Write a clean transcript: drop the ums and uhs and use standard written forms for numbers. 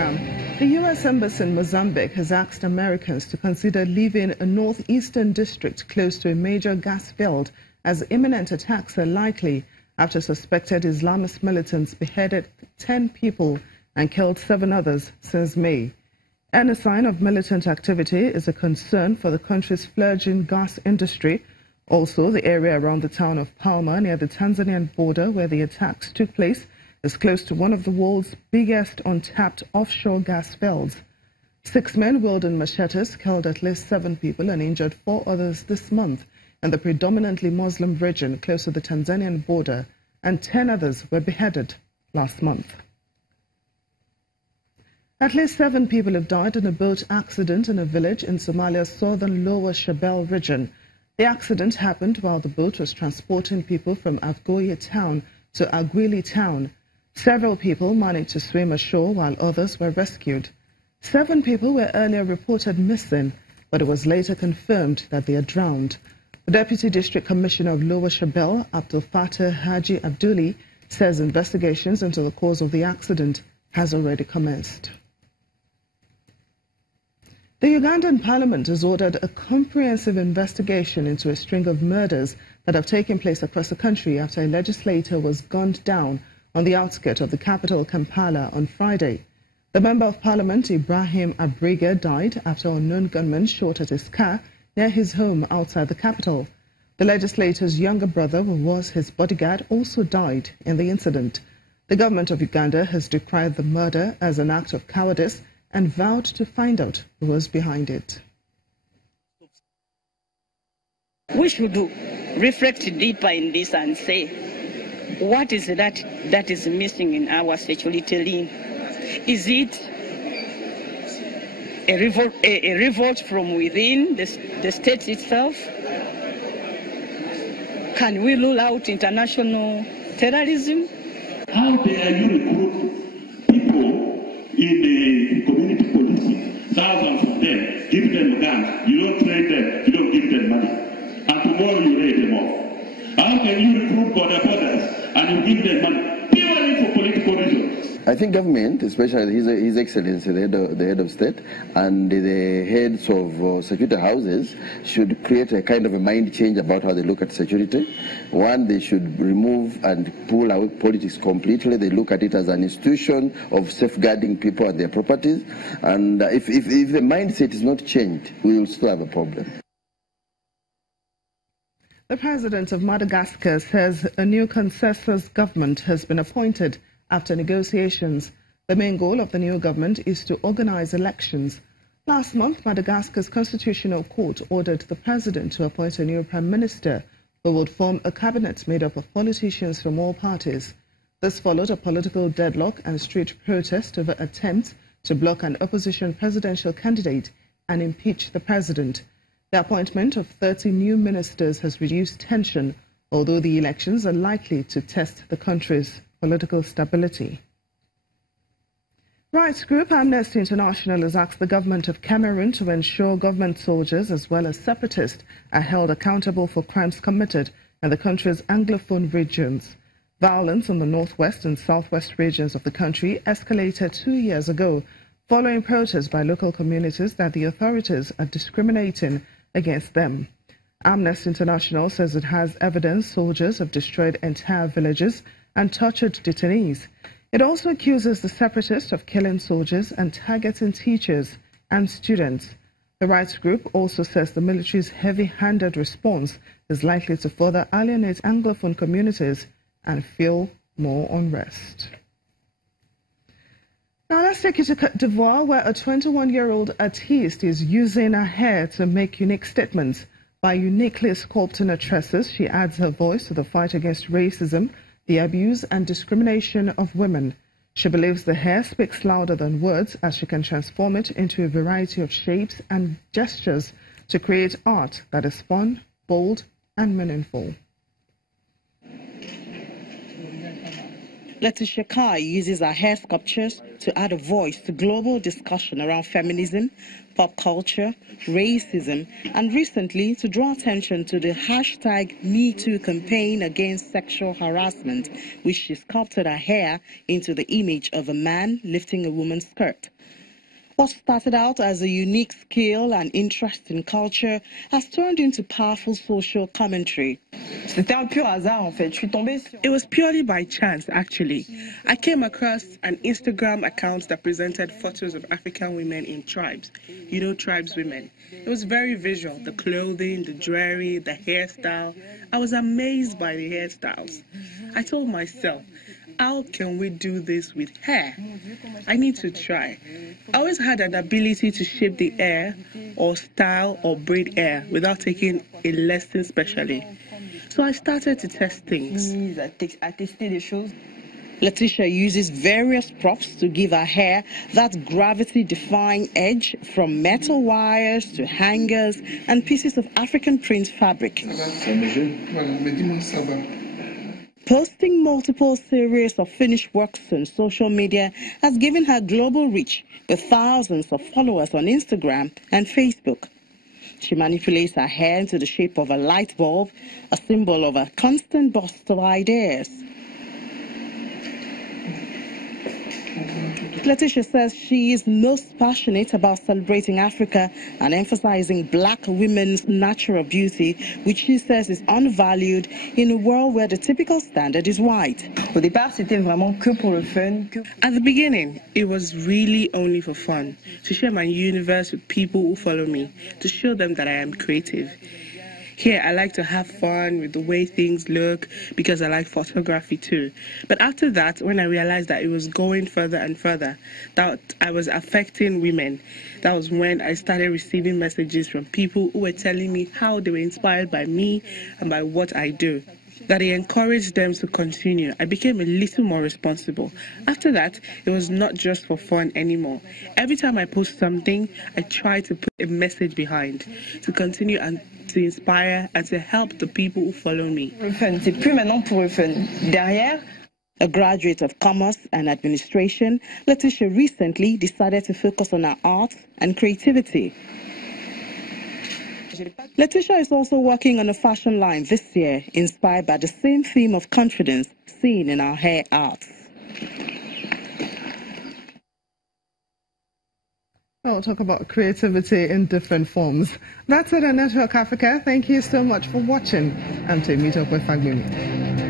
program. The U.S. Embassy in Mozambique has asked Americans to consider leaving a northeastern district close to a major gas field as imminent attacks are likely after suspected Islamist militants beheaded 10 people and killed 7 others since May. Any sign of militant activity is a concern for the country's fledgling gas industry. Also, the area around the town of Palma near the Tanzanian border where the attacks took place is close to one of the world's biggest untapped offshore gas fields. 6 men wielding machetes killed at least 7 people and injured 4 others this month in the predominantly Muslim region close to the Tanzanian border, and 10 others were beheaded last month. At least 7 people have died in a boat accident in a village in Somalia's southern Lower Shabelle region. The accident happened while the boat was transporting people from Afgoye town to Agwili town. Several people managed to swim ashore while others were rescued. 7 people were earlier reported missing, but it was later confirmed that they had drowned. The Deputy District Commissioner of Lower Shabelle, Abdul Fattah Haji Abduli, says investigations into the cause of the accident has already commenced. The Ugandan Parliament has ordered a comprehensive investigation into a string of murders that have taken place across the country after a legislator was gunned down on the outskirts of the capital, Kampala, on Friday. The Member of Parliament, Ibrahim Abriga, died after unknown gunmen shot at his car near his home outside the capital. The legislator's younger brother, who was his bodyguard, also died in the incident. The government of Uganda has decried the murder as an act of cowardice and vowed to find out who was behind it. We should reflect deeper in this and say, what is that is missing in our security line? Is it a revolt from within the state itself? Can we rule out international terrorism? How dare you recruit people in the community policing, thousands of them, give them guns, you don't train them, you don't give them money, and tomorrow you raid them off? How can you recruit border borders and you give them money purely for political reasons? I think government, especially His Excellency, the head of state, and the heads of security houses should create a kind of a mind change about how they look at security. One, they should remove and pull out politics completely. They look at it as an institution of safeguarding people and their properties. And if the mindset is not changed, we will still have a problem. The president of Madagascar says a new consensus government has been appointed after negotiations. The main goal of the new government is to organize elections. Last month, Madagascar's Constitutional Court ordered the president to appoint a new prime minister who would form a cabinet made up of politicians from all parties. This followed a political deadlock and street protest over attempts to block an opposition presidential candidate and impeach the president. The appointment of 30 new ministers has reduced tension, although the elections are likely to test the country's political stability. Rights group Amnesty International has asked the government of Cameroon to ensure government soldiers as well as separatists are held accountable for crimes committed in the country's Anglophone regions. Violence in the northwest and southwest regions of the country escalated 2 years ago following protests by local communities that the authorities are discriminating against them. Amnesty International says it has evidence soldiers have destroyed entire villages and tortured detainees. It also accuses the separatists of killing soldiers and targeting teachers and students. The rights group also says the military's heavy-handed response is likely to further alienate Anglophone communities and fuel more unrest. Now let's take you to Cote d'Ivoire, where a 21-year-old artiste is using her hair to make unique statements. By uniquely sculpting her tresses, she adds her voice to the fight against racism, the abuse and discrimination of women. She believes the hair speaks louder than words, as she can transform it into a variety of shapes and gestures to create art that is fun, bold, and meaningful. Letitia Kai uses her hair sculptures to add a voice to global discussion around feminism, pop culture, racism, and recently to draw attention to the hashtag #MeToo campaign against sexual harassment, which she sculpted her hair into the image of a man lifting a woman's skirt. What started out as a unique skill and interest in culture has turned into powerful social commentary. It was purely by chance, actually. I came across an Instagram account that presented photos of African women in tribes. You know, tribes women. It was very visual, the clothing, the jewelry, the hairstyle. I was amazed by the hairstyles. I told myself, how can we do this with hair? I need to try. I always had an ability to shape the hair or style or braid hair without taking a lesson specially. So I started to test things. Letitia uses various props to give her hair that gravity-defying edge, from metal wires to hangers and pieces of African print fabric. Posting multiple series of finished works on social media has given her global reach with thousands of followers on Instagram and Facebook. She manipulates her hair into the shape of a light bulb, a symbol of a constant burst of ideas. Letitia says she is most passionate about celebrating Africa and emphasizing black women's natural beauty, which she says is unvalued in a world where the typical standard is white. At the beginning, it was really only for fun, to share my universe with people who follow me, to show them that I am creative. Here, I like to have fun with the way things look because I like photography too. But after that, when I realized that it was going further and further, that I was affecting women, that was when I started receiving messages from people who were telling me how they were inspired by me and by what I do, that it encouraged them to continue. I became a little more responsible. After that, it was not just for fun anymore. Every time I post something, I try to put a message behind, to continue and to inspire and to help the people who follow me. A graduate of commerce and administration, Letitia recently decided to focus on her art and creativity. Letitia is also working on a fashion line this year, inspired by the same theme of confidence seen in our hair arts. We'll talk about creativity in different forms. That's it on Network Africa. Thank you so much for watching. I'm Temitope Fagbemi.